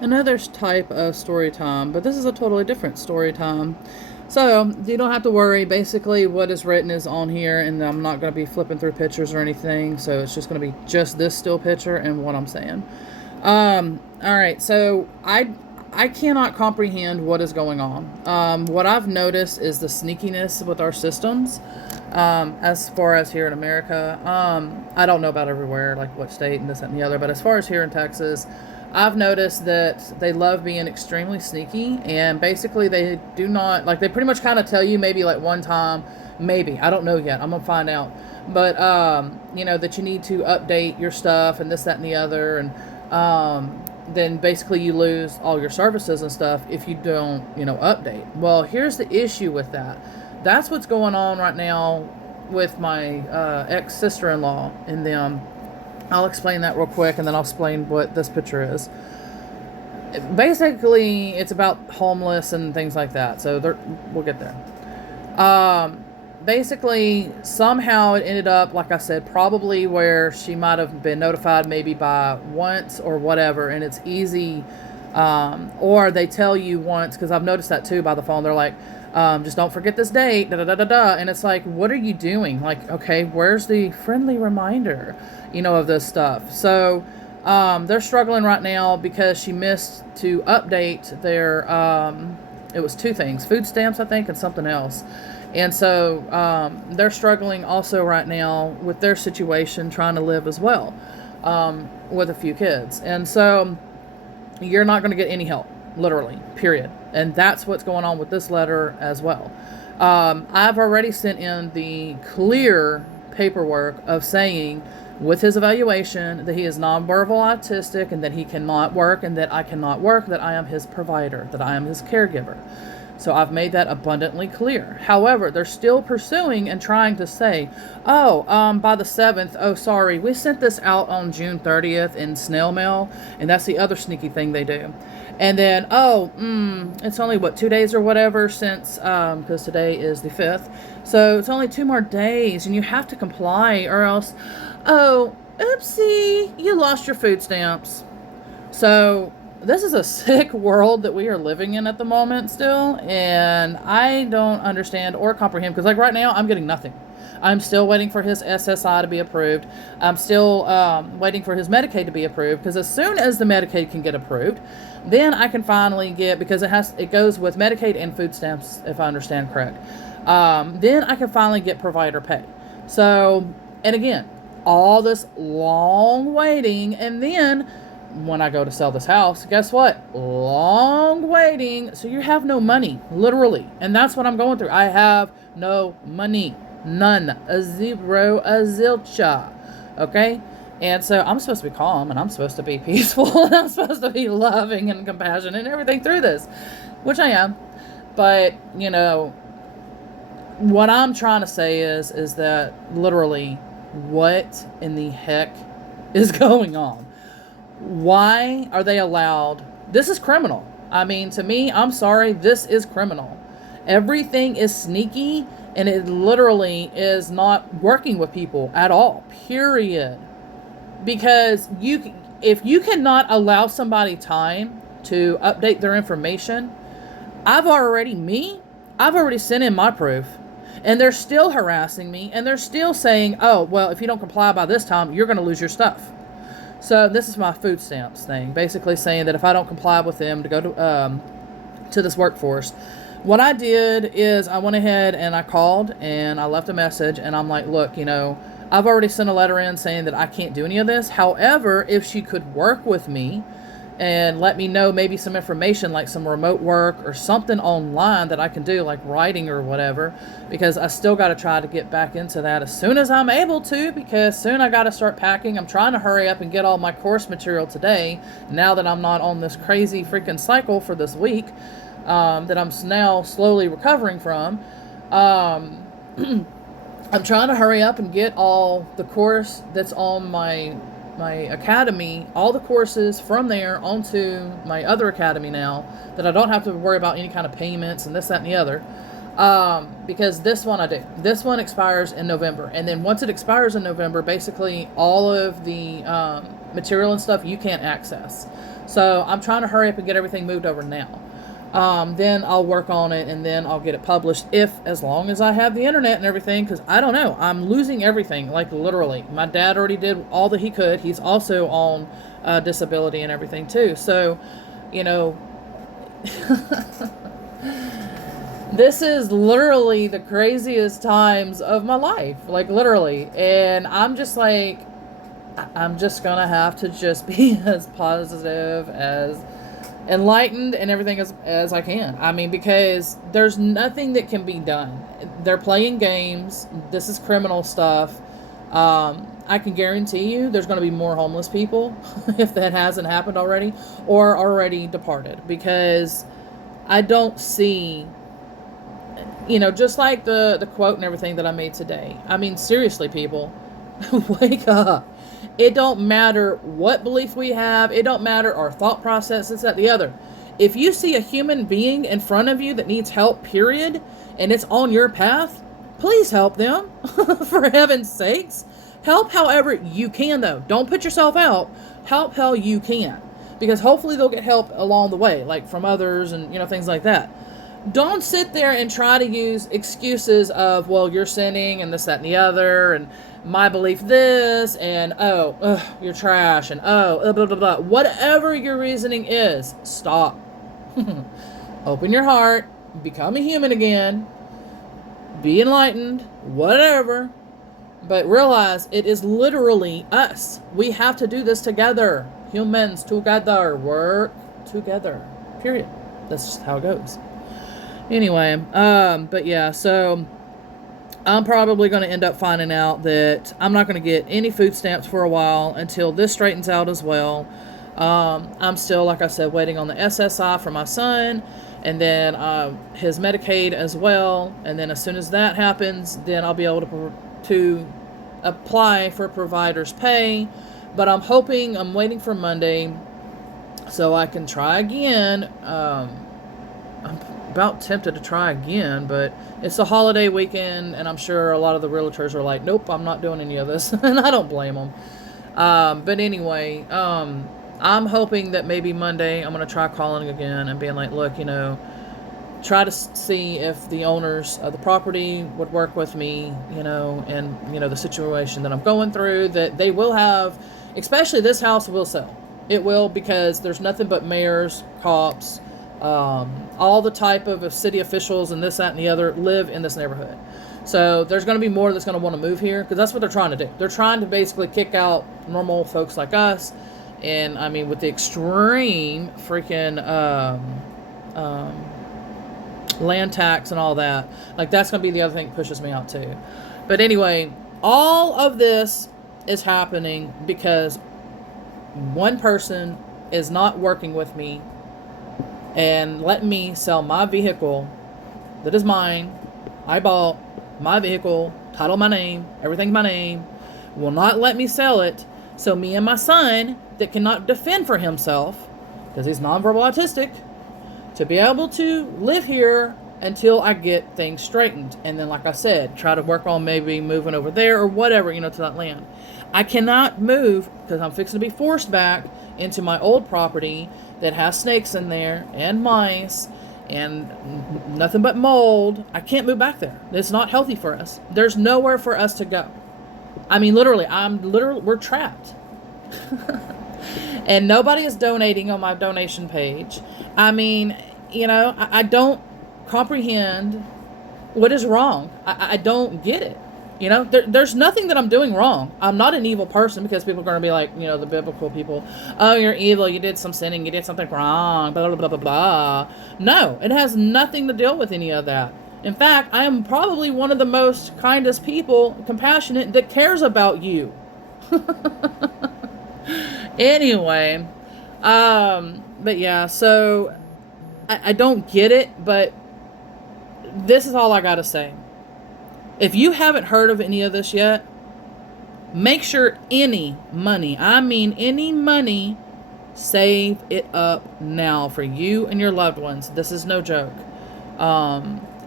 Another type of story time, but this is a totally different story time. So you don't have to worry. Basically, what is written is on here, and I'm not going to be flipping through pictures or anything. So it's just going to be just this still picture and what I'm saying. All right. So I cannot comprehend what is going on. What I've noticed is the sneakiness with our systems. As far as here in America, I don't know about everywhere, like what state and this and the other, but as far as here in Texas, I've noticed that they love being extremely sneaky, and basically they do not, like, they pretty much kind of tell you maybe like one time, maybe, I don't know yet, I'm gonna find out, but that you need to update your stuff and this, that, and the other, and then basically you lose all your services and stuff if you don't, update. Well, here's the issue with that. That's what's going on right now with my ex sister-in-law and them. I'll explain that real quick, and then I'll explain what this picture is. Basically, it's about homeless and things like that. So we'll get there. Basically, somehow it ended up, like I said, probably where she might have been notified maybe by once or whatever, and it's easy. Or they tell you once, because I've noticed that too by the phone. They're like, just don't forget this date, da da da da da. And it's like, what are you doing? Like, okay, where's the friendly reminder, of this stuff? So they're struggling right now because she missed to update their, it was two things, Foodstamps, I think, and something else. And so they're struggling also right now with their situation, trying to live as well, with a few kids. And so you're not going to get any help, literally, period. And that's what's going on with this letter as well. I've already sent in the clear paperwork of saying, with his evaluation, that he is nonverbal autistic and that he cannot work and that I cannot work, that I am his provider, that I am his caregiver. So I've made that abundantly clear. However, they're still pursuing and trying to say, by the 7th, oh, sorry, we sent this out on June 30th in snail mail, and that's the other sneaky thing they do. And then, it's only, 2 days or whatever since, because today is the 5th, so it's only 2 more days, and you have to comply, or else, oopsie, you lost your food stamps. So this is a sick world that we are living in at the moment still, and I don't understand or comprehend, because like right now I'm getting nothing. I'm still waiting for his SSI to be approved. I'm still waiting for his Medicaid to be approved, because as soon as the Medicaid can get approved, then I can finally get, because it goes with Medicaid and food stamps, if I understand correct. Then I can finally get provider pay. So, and again, all this long waiting, and then when I go to sell this house, guess what? Long waiting. So you have no money, literally. And that's what I'm going through. I have no money. None. A zero. A zilcha. Okay? And so I'm supposed to be calm, and I'm supposed to be peaceful, and I'm supposed to be loving and compassionate and everything through this, which I am. But, what I'm trying to say is that literally, what in the heck is going on? Why are they allowed? This is criminal. I mean, to me, I'm sorry, this is criminal. Everything is sneaky, and it literally is not working with people at all, period. Because if you cannot allow somebody time to update their information, I've already sent in my proof, and they're still harassing me, and they're still saying, oh, well, if you don't comply by this time, you're going to lose your stuff. So this is my food stamps thing, basically saying that if I don't comply with them to go to this workforce, what I did is I went ahead and I called and I left a message, and I'm like, look, I've already sent a letter in saying that I can't do any of this. However, if she could work with me and let me know maybe some information, like some remote work or something online that I can do, like writing or whatever, because I still got to try to get back into that as soon as I'm able to, because soon I got to start packing. I'm trying to hurry up and get all my course material today, now that I'm not on this crazy freaking cycle for this week, that I'm now slowly recovering from. I'm trying to hurry up and get all the course that's on my academy, all the courses from there onto my other academy now, that I don't have to worry about any kind of payments and this, that, and the other. Because this one I do. This one expires in November. And then once it expires in November, basically all of the material and stuff you can't access. So I'm trying to hurry up and get everything moved over now. Then I'll work on it, and then I'll get it published as long as I have the internet and everything, because I don't know. I'm losing everything, like literally. My dad already did all that he could. He's also on disability and everything too. So, you know, this is literally the craziest times of my life, like literally. And I'm just like, I'm just gonna have to just be as positive, as enlightened and everything as I can. I mean, because there's nothing that can be done. They're playing games. This is criminal stuff. I can guarantee you there's going to be more homeless people if that hasn't happened already, or already departed, because I don't see, you know, just like the quote and everything that I made today. I mean, seriously, people, wake up. It don't matter what belief we have. It don't matter our thought process, this, that, the other. If you see a human being in front of you that needs help, period, and it's on your path, please help them. For heaven's sakes. Help however you can, though. Don't put yourself out. Help how you can. Because hopefully they'll get help along the way, like from others and, you know, things like that. Don't sit there and try to use excuses of, well, you're sinning and this, that, and the other, and my belief this, and you're trash, and blah, blah, blah. Whatever your reasoning is, stop. Open your heart, become a human again, be enlightened, whatever, but realize it is literally us. We have to do this together. Humans together, work together, period. That's just how it goes. Anyway, but yeah, so I'm probably going to end up finding out that I'm not going to get any food stamps for a while until this straightens out as well. I'm still, like I said, waiting on the SSI for my son, and then his Medicaid as well. And then as soon as that happens, then I'll be able to apply for provider's pay. But I'm waiting for Monday so I can try again. I'm about tempted to try again, but it's a holiday weekend, and I'm sure a lot of the realtors are like, nope, I'm not doing any of this, and I don't blame them. But anyway, I'm hoping that maybe Monday I'm going to try calling again and being like, look, you know, try to see if the owners of the property would work with me, you know, and, you know, the situation that I'm going through, that they will have, especially this house will sell. It will, because there's nothing but mayors, cops, all the type of city officials and this, that, and the other live in this neighborhood. So there's going to be more that's going to want to move here, because that's what they're trying to do. They're trying to basically kick out normal folks like us. And I mean, with the extreme freaking land tax and all that, like that's going to be the other thing that pushes me out too. But anyway, all of this is happening because one person is not working with me and let me sell my vehicle that is mine. I bought my vehicle, title my name, everything's my name, will not let me sell it. So me and my son, that cannot defend for himself, because he's nonverbal autistic, to be able to live here until I get things straightened. And then, like I said, try to work on maybe moving over there or whatever, you know, to that land. I cannot move because I'm fixing to be forced back into my old property that has snakes in there and mice and nothing but mold. I can't move back there. It's not healthy for us. There's nowhere for us to go. I mean, we're trapped. And nobody is donating on my donation page. I mean, you know, I don't comprehend what is wrong. I don't get it. You know, there's nothing that I'm doing wrong. I'm not an evil person, because people are going to be like, you know, the biblical people, oh, you're evil, you did some sinning, you did something wrong, blah, blah, blah, blah, blah. No, it has nothing to deal with any of that. In fact, I am probably one of the most kindest people, compassionate, that cares about you. Anyway, but yeah, so I don't get it, but this is all I gotta say. If you haven't heard of any of this yet, make sure any money, save it up now for you and your loved ones. This is no joke.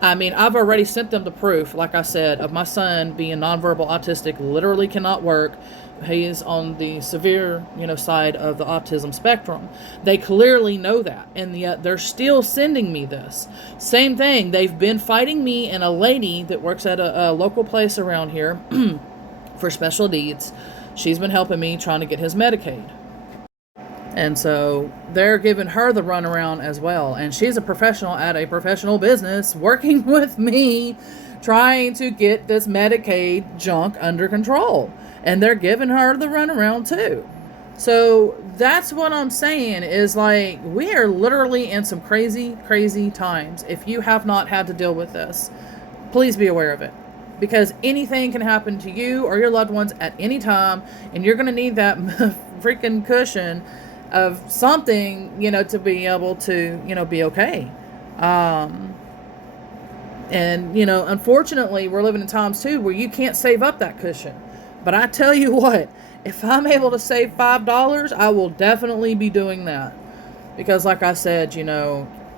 I mean, I've already sent them the proof, like I said, of my son being nonverbal autistic, literally cannot work. He's on the severe, side of the autism spectrum. They clearly know that, and yet they're still sending me this. Same thing. They've been fighting me and a lady that works at a local place around here for special needs. She's been helping me trying to get his Medicaid. And so they're giving her the runaround as well. And she's a professional at a professional business working with me trying to get this Medicaid junk under control. And they're giving her the runaround too. So that's what I'm saying is like, we are literally in some crazy, crazy times. If you have not had to deal with this, please be aware of it. Because anything can happen to you or your loved ones at any time. And you're going to need that freaking cushion of something, to be able to, be okay. And, unfortunately, we're living in times too where you can't save up that cushion. But I tell you what, if I'm able to save $5, I will definitely be doing that. Because like I said,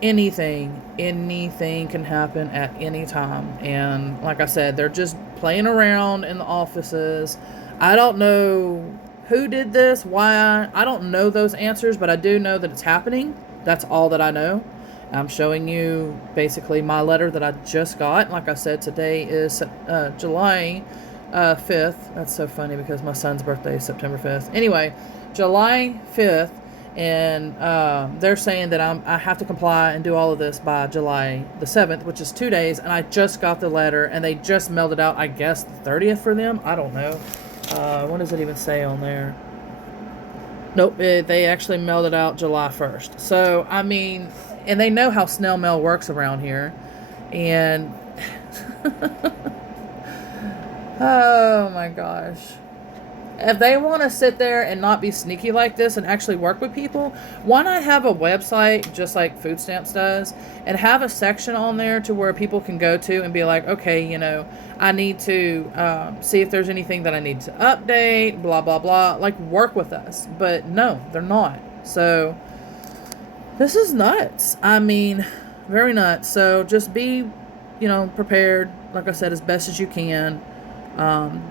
anything can happen at any time. And like I said, they're just playing around in the offices. I don't know who did this, why. I don't know those answers, but I do know that it's happening. That's all that I know. I'm showing you basically my letter that I just got. Like I said, today is July 5th. That's so funny because my son's birthday is September 5th. Anyway, July 5th, and they're saying that I have to comply and do all of this by July the 7th, which is 2 days, and I just got the letter, and they just mailed it out, I guess, the 30th for them. I don't know. What does it even say on there? Nope, they actually mailed it out July 1st. So, I mean, and they know how snail mail works around here. And, oh my gosh. If they want to sit there and not be sneaky like this and actually work with people, why not have a website just like Foodstamps does and have a section on there to where people can go to and be like, okay, I need to see if there's anything that I need to update, blah, blah, blah, like work with us. But no, they're not. So this is nuts. I mean, very nuts. So just be, prepared, like I said, as best as you can.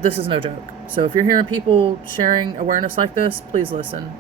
This is no joke. So if you're hearing people sharing awareness like this, please listen.